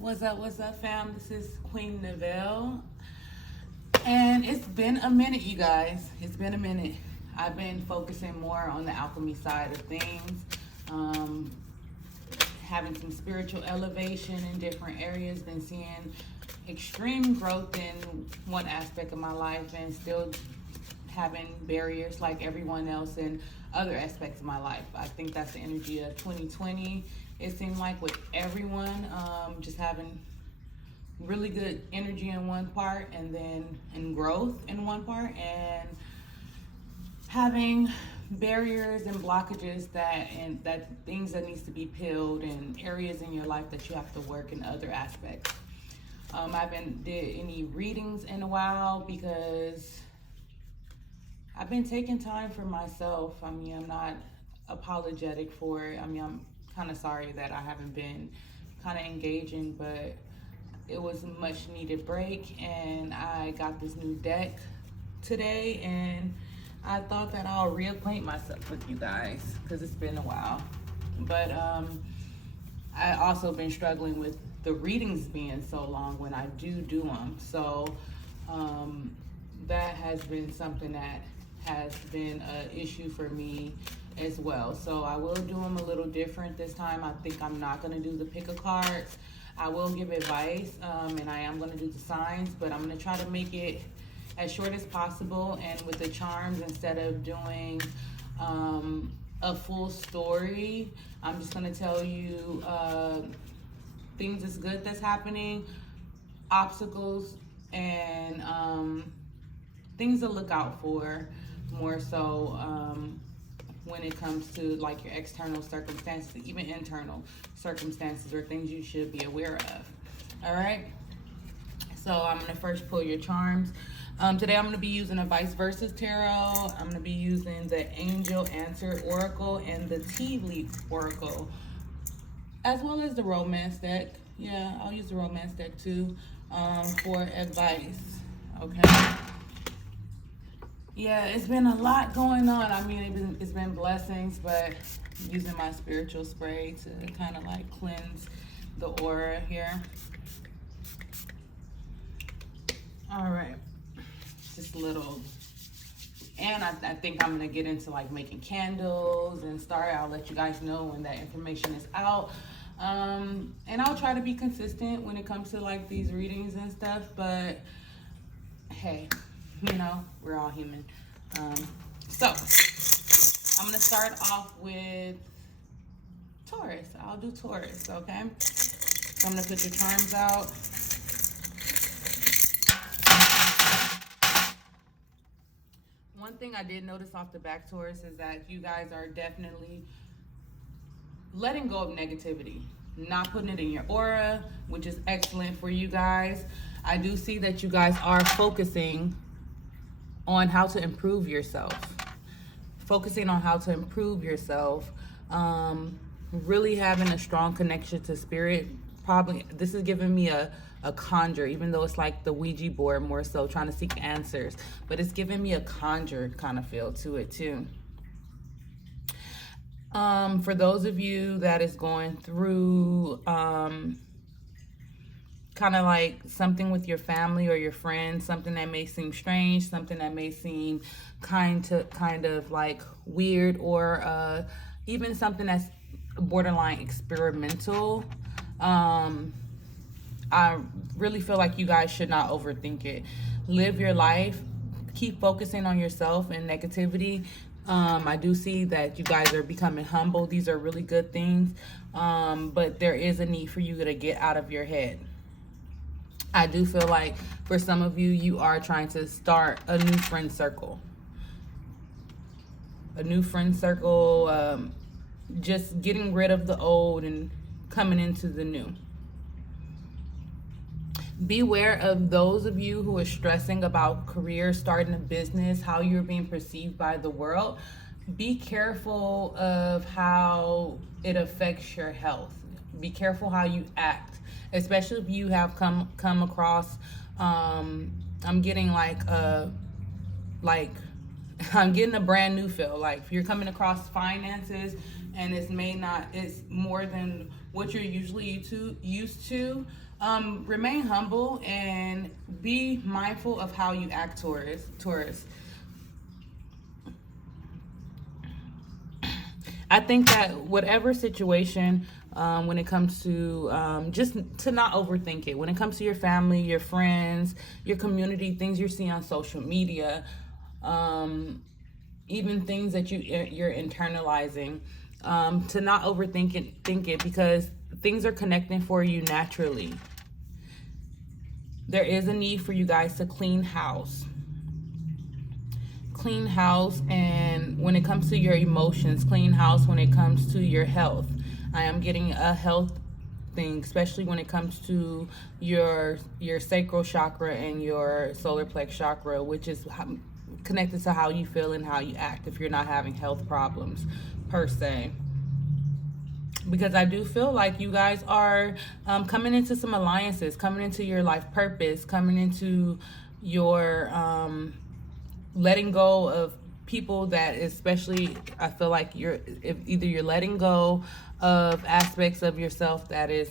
What's up, fam? This is Queen Navel. And it's been a minute, you guys. It's been a minute. I've been focusing more on the alchemy side of things, um, having some spiritual elevation in different areas, been seeing extreme growth in one aspect of my life and still having barriers like everyone else in other aspects of my life. I think that's the energy of 2020. It seemed like with everyone, just having really good energy in one part and then in growth in one part, and having barriers and blockages that things that needs to be peeled and areas in your life that you have to work in other aspects. I haven't did any readings in a while because I've been taking time for myself. I mean, I'm not apologetic for it. I mean, I'm kind of sorry that I haven't been kind of engaging, but it was a much needed break, and I got this new deck today, and I thought that I'll reacquaint myself with you guys because it's been a while. But I also been struggling with the readings being so long when I do them. So that has been something that has been an issue for me as well. So I will do them a little different this time. I think I'm not going to do the pick a cards. I will give advice, and I am going to do the signs, but I'm going to try to make it as short as possible. And with the charms, instead of doing a full story, I'm just going to tell you things that's good that's happening, obstacles, and things to look out for, more so when it comes to like your external circumstances, even internal circumstances or things you should be aware of. All right, so I'm going to first pull your charms. Today I'm going to be using a vice versa tarot. I'm going to be using the Angel Answer Oracle and the Tea Leaf Oracle, as well as the Romance deck. Yeah, I'll use the Romance deck too for advice. Okay. Yeah, it's been a lot going on. I mean, it's been blessings, but using my spiritual spray to kind of like cleanse the aura here. All right, just a little. And I think I'm gonna get into like making candles and start. I'll let you guys know when that information is out. And I'll try to be consistent when it comes to like these readings and stuff, but hey, you know, we're all human. So I'm gonna start off with Taurus. I'll do Taurus, okay? So I'm gonna put your charms out. One thing I did notice off the back, Taurus, is that you guys are definitely letting go of negativity, not putting it in your aura, which is excellent for you guys. I do see that you guys are focusing on how to improve yourself. Really having a strong connection to spirit. Probably, this is giving me a conjure, even though it's like the Ouija board more so, trying to seek answers. But it's giving me a conjure kind of feel to it too. For those of you that is going through kind of like something with your family or your friends, something that may seem strange, something that may seem kind of like weird, or even something that's borderline experimental, I really feel like you guys should not overthink it. Live your life, keep focusing on yourself and negativity. I do see that you guys are becoming humble. These are really good things, but there is a need for you to get out of your head. I do feel like for some of you, you are trying to start a new friend circle. Just getting rid of the old and coming into the new. Beware of those of you who are stressing about career, starting a business, how you're being perceived by the world. Be careful of how it affects your health. Be careful how you act, especially if you have come across I'm getting like I'm getting a brand new feel. Like if you're coming across finances and it's more than what you're usually used to, remain humble and be mindful of how you act, Taurus. I think that whatever situation, when it comes to just to not overthink it. When it comes to your family, your friends, your community, things you're seeing on social media, even things that you're internalizing, to not overthink it because things are connecting for you naturally. There is a need for you guys to clean house, and when it comes to your emotions, clean house when it comes to your health. I am getting a health thing, especially when it comes to your sacral chakra and your solar plex chakra, which is connected to how you feel and how you act if you're not having health problems per se. Because I do feel like you guys are coming into some alliances, coming into your life purpose, coming into your letting go of people that, especially, I feel like either you're letting go of aspects of yourself that is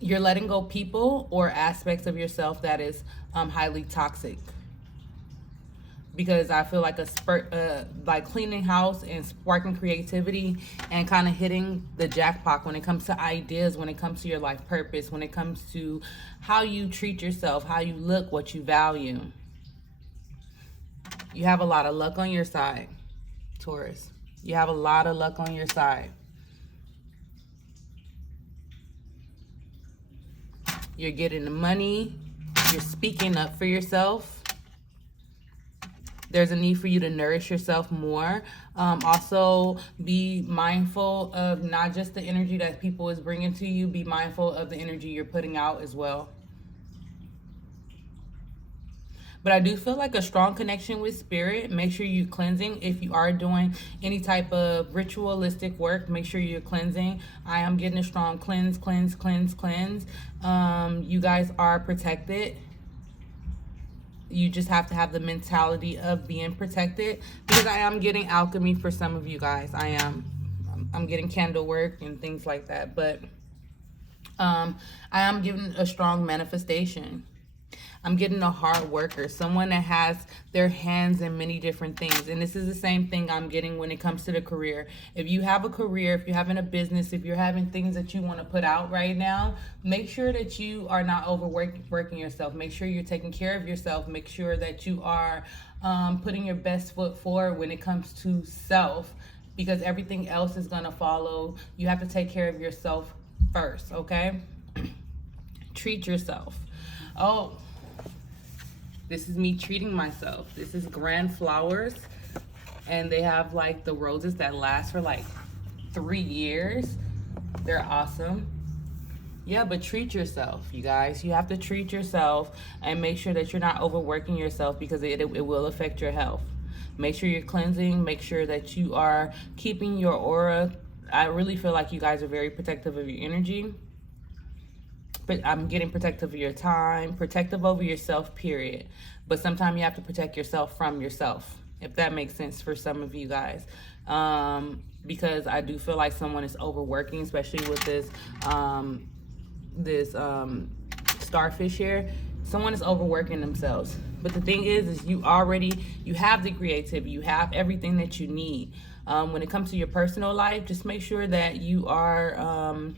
you're letting go people or aspects of yourself that is highly toxic. Because I feel like like cleaning house and sparking creativity and kind of hitting the jackpot when it comes to ideas, when it comes to your life purpose, when it comes to how you treat yourself, how you look, what you value. You have a lot of luck on your side, Taurus. You have a lot of luck on your side. You're getting the money. You're speaking up for yourself. There's a need for you to nourish yourself more. Also, be mindful of not just the energy that people is bringing to you. Be mindful of the energy you're putting out as well. But I do feel like a strong connection with spirit. Make sure you're cleansing. If you are doing any type of ritualistic work, make sure you're cleansing. I am getting a strong cleanse. You guys are protected. You just have to have the mentality of being protected, because I am getting alchemy for some of you guys. I'm getting candle work and things like that. But I am getting a strong manifestation. I'm getting a hard worker, someone that has their hands in many different things. And this is the same thing I'm getting when it comes to the career. If you have a career, if you're having a business, if you're having things that you want to put out right now, make sure that you are not overworking yourself. Make sure you're taking care of yourself. Make sure that you are putting your best foot forward when it comes to self, because everything else is going to follow. You have to take care of yourself first, okay? Treat yourself. Oh, this is me treating myself. This is Grand Flowers, and they have like the roses that last for like 3 years. They're awesome. Yeah, but treat yourself, you guys. You have to treat yourself and make sure that you're not overworking yourself, because it will affect your health. Make sure you're cleansing. Make sure that you are keeping your aura. I really feel like you guys are very protective of your energy. But I'm getting protective of your time, protective over yourself, period. But sometimes you have to protect yourself from yourself, if that makes sense for some of you guys. Because I do feel like someone is overworking, especially with this starfish here. Someone is overworking themselves. But the thing is you have the creativity, you have everything that you need. When it comes to your personal life, just make sure that you are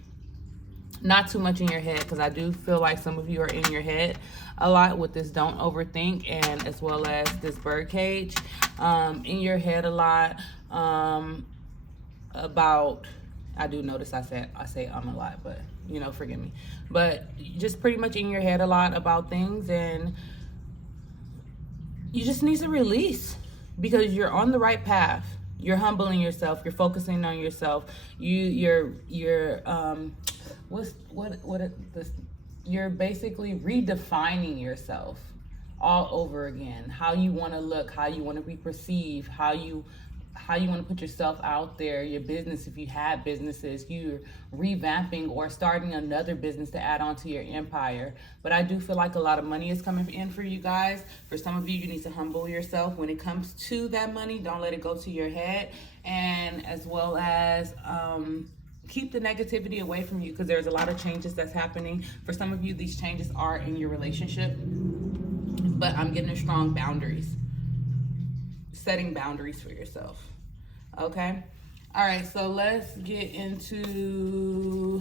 not too much in your head, because I do feel like some of you are in your head a lot with this don't overthink, and as well as this bird cage, in your head a lot about, I do notice I say a lot, but forgive me, but just pretty much in your head a lot about things, and you just need to release, because you're on the right path. You're humbling yourself, you're focusing on yourself, you're basically redefining yourself all over again. How you want to look, how you want to be perceived, how you how you want to put yourself out there, your business, if you have businesses, you're revamping or starting another business to add on to your empire. But I do feel like a lot of money is coming in for you guys. For some of you, you need to humble yourself when it comes to that money. Don't let it go to your head. And as well as keep the negativity away from you, because there's a lot of changes that's happening. For some of you, these changes are in your relationship, but I'm getting strong boundaries. Setting boundaries for yourself. Okay? All right, so let's get into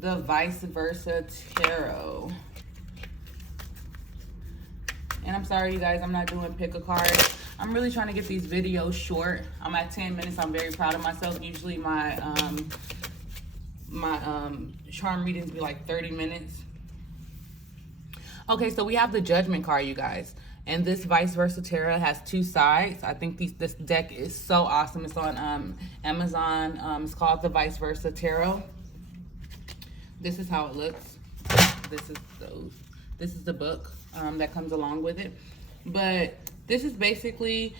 the vice versa tarot. And I'm sorry, you guys, I'm not doing pick a card. I'm really trying to get these videos short. I'm at 10 minutes. I'm very proud of myself. Usually my charm readings be like 30 minutes. Okay, so we have the Judgment card, you guys. And this vice versa tarot has two sides. I think this deck is so awesome. It's on Amazon. It's called the Vice Versa Tarot. This is how it looks. This is the book that comes along with it. But this is basically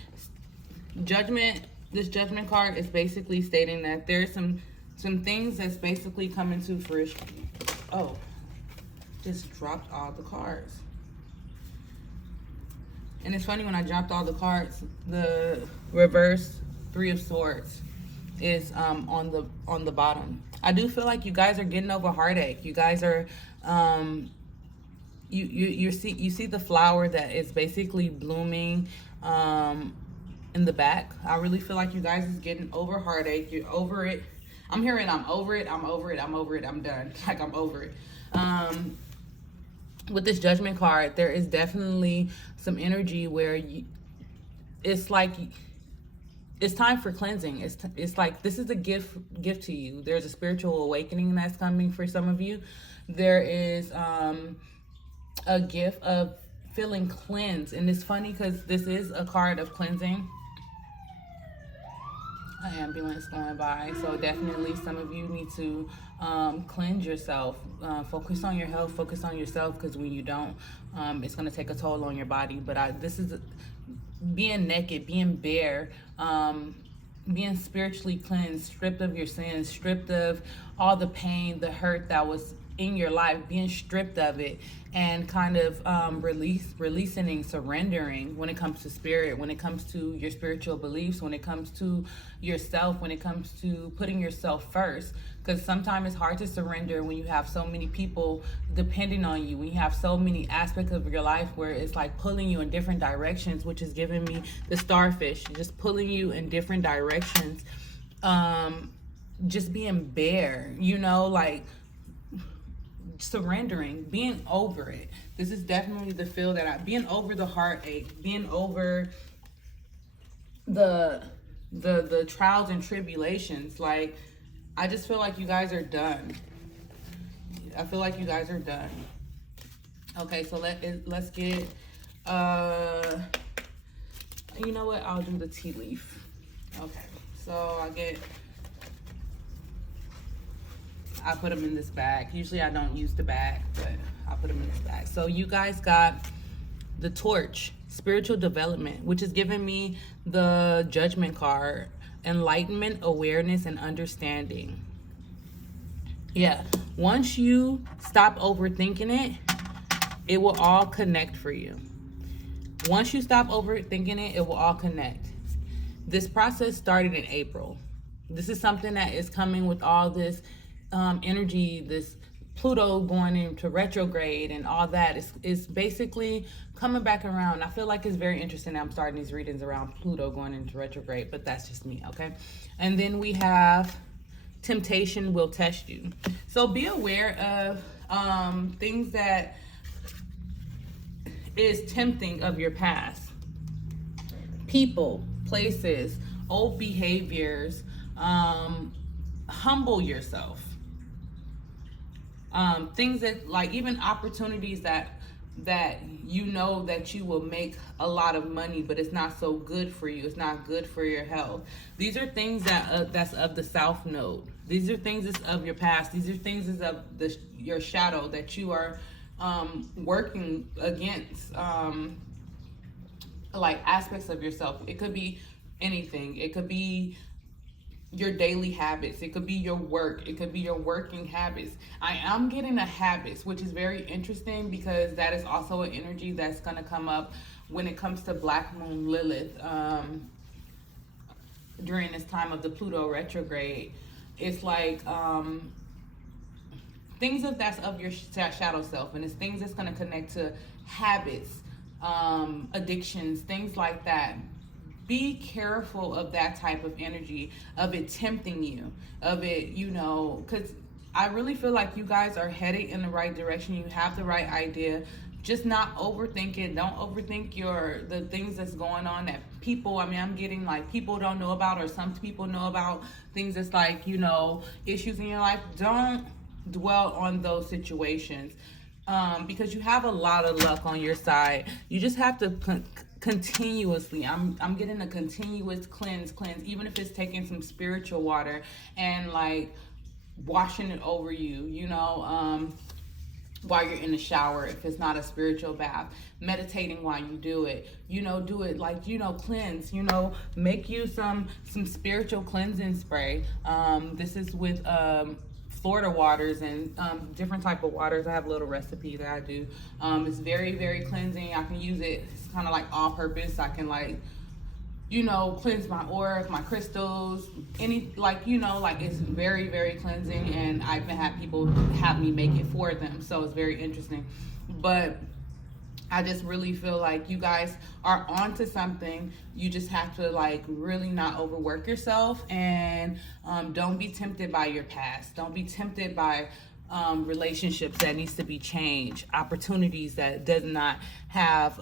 judgment. This Judgment card is basically stating that there's some things that's basically coming to fruition. Oh, just dropped all the cards. And it's funny, when I dropped all the cards, the reverse Three of Swords is on the bottom. I do feel like you guys are getting over heartache. You guys are you see the flower that is basically blooming in the back. I really feel like you guys is getting over heartache. You're over it. I'm hearing I'm over it, I'm over it, I'm over it, I'm done. Like, I'm over it. With this Judgment card, there is definitely some energy where it's like it's time for cleansing. It's like this is a gift to you. There's a spiritual awakening that's coming for some of you. There is a gift of feeling cleansed, and it's funny because this is a card of cleansing. An ambulance going by, so definitely some of you need to cleanse yourself. Focus on your health, focus on yourself, because when you don't, it's going to take a toll on your body. But this is being naked, being bare, being spiritually cleansed, stripped of your sins, stripped of all the pain, the hurt that was in your life, being stripped of it, and kind of releasing and surrendering when it comes to spirit, when it comes to your spiritual beliefs, when it comes to yourself, when it comes to putting yourself first. Because sometimes it's hard to surrender when you have so many people depending on you, when you have so many aspects of your life where it's like pulling you in different directions, which is giving me the starfish, just pulling you in different directions. Just being bare, like surrendering, being over it. This is definitely the feel that being over the heartache, being over the trials and tribulations. Like, I just feel like you guys are done. I feel like you guys are done. Okay, so let's get you know what, I'll do the tea leaf. Okay, so I put them in this bag. Usually I don't use the bag, but I put them in this bag. So you guys got the Torch, spiritual development, which is giving me the Judgment card, enlightenment, awareness, and understanding. Yeah, once you stop overthinking it, it will all connect for you. Once you stop overthinking it, it will all connect. This process started in April. This is something that is coming with all this energy, this Pluto going into retrograde and all that is basically coming back around. I feel like it's very interesting that I'm starting these readings around Pluto going into retrograde, but that's just me, okay? And then we have temptation will test you. So be aware of things that is tempting of your past. People, places, old behaviors. Humble yourself. Things that, like, even opportunities that you know that you will make a lot of money, but it's not so good for you. It's not good for your health. These are things that's of the South Node. These are things that's of your past. These are things that's of your shadow that you are working against, like aspects of yourself. It could be anything. It could be your daily habits, it could be your work, it could be your working habits. I am getting the habits, which is very interesting because that is also an energy that's going to come up when it comes to Black Moon Lilith, during this time of the Pluto retrograde. It's like things that's of your shadow self, and it's things that's going to connect to habits, addictions, things like that. Be careful of that type of energy, of it tempting you, of it, because I really feel like you guys are headed in the right direction. You have the right idea. Just not overthink it. Don't overthink the things that's going on that people, I'm getting like people don't know about, or some people know about things that's like, issues in your life. Don't dwell on those situations, because you have a lot of luck on your side. You just have to continuously, I'm getting a continuous cleanse, even if it's taking some spiritual water and like washing it over you, while you're in the shower, if it's not a spiritual bath, meditating while you do it, do it like, cleanse, make you some spiritual cleansing spray. This is with Florida waters and different type of waters. I have a little recipe that I do. It's very, very cleansing. I can use it. It's kind of like all purpose. I can cleanse my aura, my crystals, it's very, very cleansing. And I've been had people have me make it for them. So it's very interesting. But I just really feel like you guys are onto something. You just have to really not overwork yourself, and don't be tempted by your past. Don't be tempted by relationships that needs to be changed, opportunities that does not have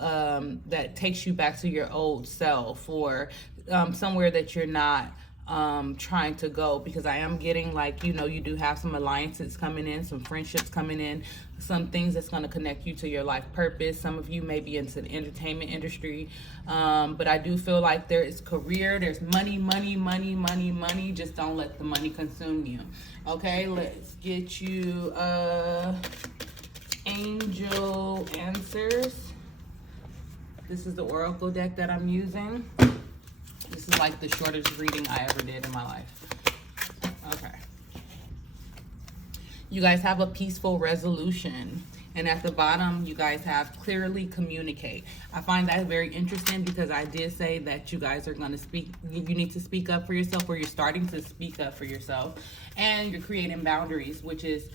that takes you back to your old self, or somewhere that you're not trying to go, because I am getting you do have some alliances coming in, some friendships coming in, some things that's going to connect you to your life purpose. Some of you may be into the entertainment industry, but I do feel like there is career, there's money. Just don't let the money consume you. Okay, let's get you angel answers. This is the oracle deck that I'm using. This is like the shortest reading I ever did in my life. Okay. You guys have a peaceful resolution. And at the bottom, you guys have clearly communicate. I find that very interesting because I did say that you guys are going to speak. You need to speak up for yourself, or you're starting to speak up for yourself. And you're creating boundaries, which is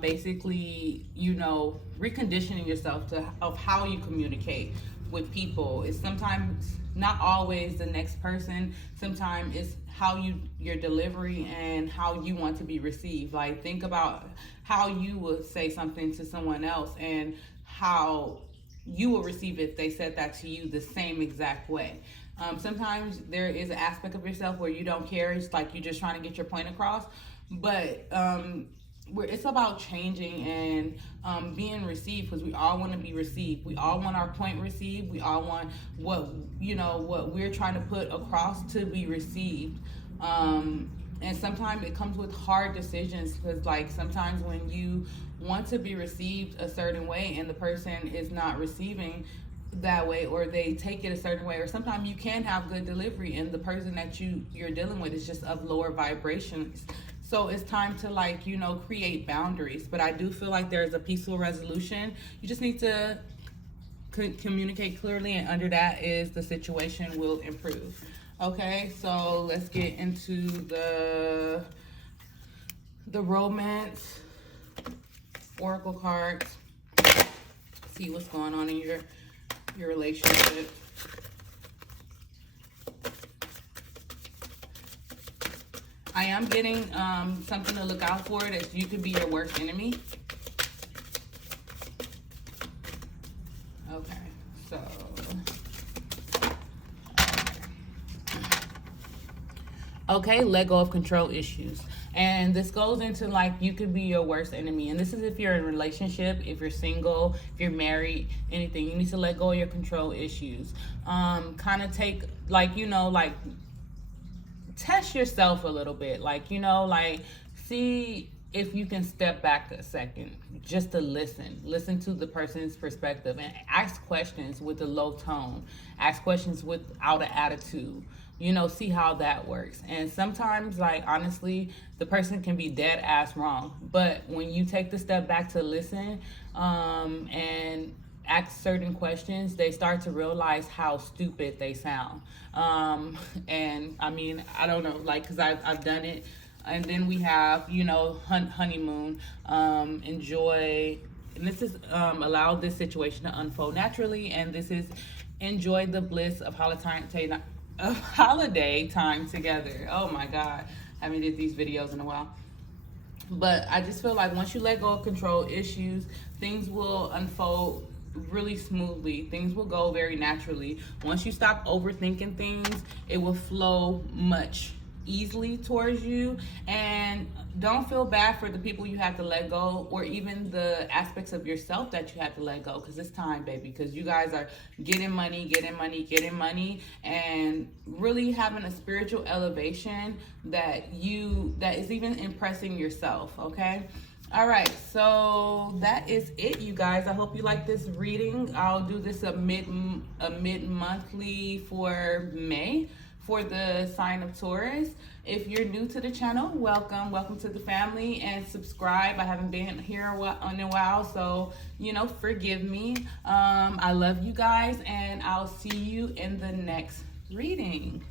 basically, reconditioning yourself of how you communicate with people. It's sometimes not always the next person. Sometimes it's how your delivery and how you want to be received. Like, think about how you would say something to someone else and how you will receive it if they said that to you the same exact way. Sometimes there is an aspect of yourself where you don't care. It's like you're just trying to get your point across. But it's about changing and being received, because we all want to be received. We all want our point received. We all want what we're trying to put across to be received. And sometimes it comes with hard decisions, because sometimes when you want to be received a certain way and the person is not receiving that way, or they take it a certain way, or sometimes you can have good delivery and the person that you're dealing with is just of lower vibrations. So it's time to create boundaries. But I do feel like there's a peaceful resolution. You just need to communicate clearly, and under that is the situation will improve. Okay, so let's get into the romance oracle cards. See what's going on in your relationship. I am getting something to look out for, that you could be your worst enemy. Okay, so okay, let go of control issues. And this goes into you could be your worst enemy. And this is if you're in a relationship, if you're single, if you're married, anything. You need to let go of your control issues. Kind of take, test yourself a little bit. See if you can step back a second just to listen to the person's perspective and ask questions with a low tone, ask questions without an attitude, see how that works. And sometimes, like, honestly, the person can be dead ass wrong, but when you take the step back to listen, and ask certain questions, they start to realize how stupid they sound. And I mean, I don't know, like, because I've done it. And then we have, honeymoon, enjoy, and this is allow this situation to unfold naturally, and this is enjoy the bliss of holiday time together. Oh my God, I haven't did these videos in a while. But I just feel like once you let go of control issues, things will unfold really smoothly. Things will go very naturally. Once you stop overthinking things, it will flow much easily towards you. And don't feel bad for the people you have to let go, or even the aspects of yourself that you have to let go, because it's time, baby, because you guys are getting money, and really having a spiritual elevation that is even impressing yourself. Okay. All right, so that is it, you guys. I hope you like this reading. I'll do this a mid-monthly for May for the sign of Taurus. If you're new to the channel, welcome to the family, and subscribe. I haven't been here in a while, so forgive me. I love you guys, and I'll see you in the next reading.